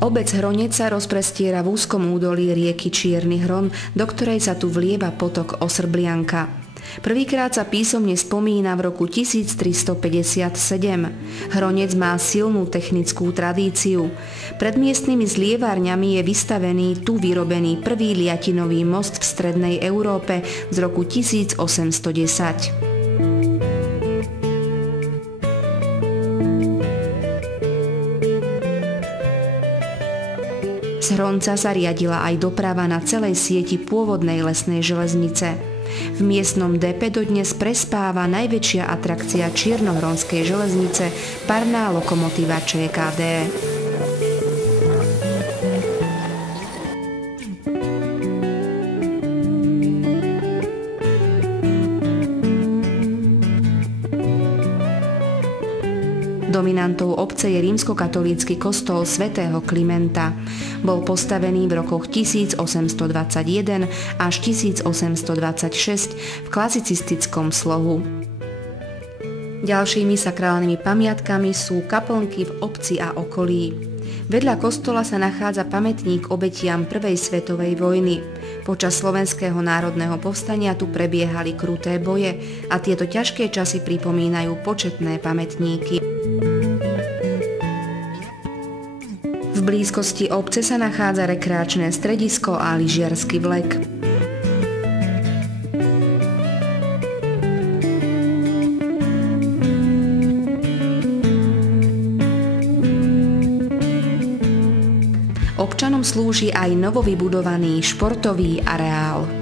Obec Hronec sa rozprestiera v úzkom údolí rieky Čierny Hron, do ktorej sa tu vlieva potok Osrblianka. Prvýkrát sa písomne spomína v roku 1357. Hronec má silnú technickú tradíciu. Pred miestnymi zlievárňami je vystavený tu vyrobený prvý liatinový most v strednej Európe z roku 1810. Z Hronca sa riadila aj doprava na celej sieti pôvodnej lesnej železnice. V miestnom depe dodnes prespáva najväčšia atrakcia čiernohronskej železnice, parná lokomotíva ČKD. Dominantou obce je rímskokatolícky kostol svätého Klimenta. Bol postavený v rokoch 1821 až 1826 v klasicistickom slohu. Ďalšími sakrálnymi pamiatkami sú kaplnky v obci a okolí. Vedľa kostola sa nachádza pamätník obetiam Prvej svetovej vojny. Počas Slovenského národného povstania tu prebiehali kruté boje a tieto ťažké časy pripomínajú početné pamätníky. V blízkosti obce sa nachádza rekreačné stredisko a lyžiarsky vlek. Občanom slúži aj novovybudovaný športový areál.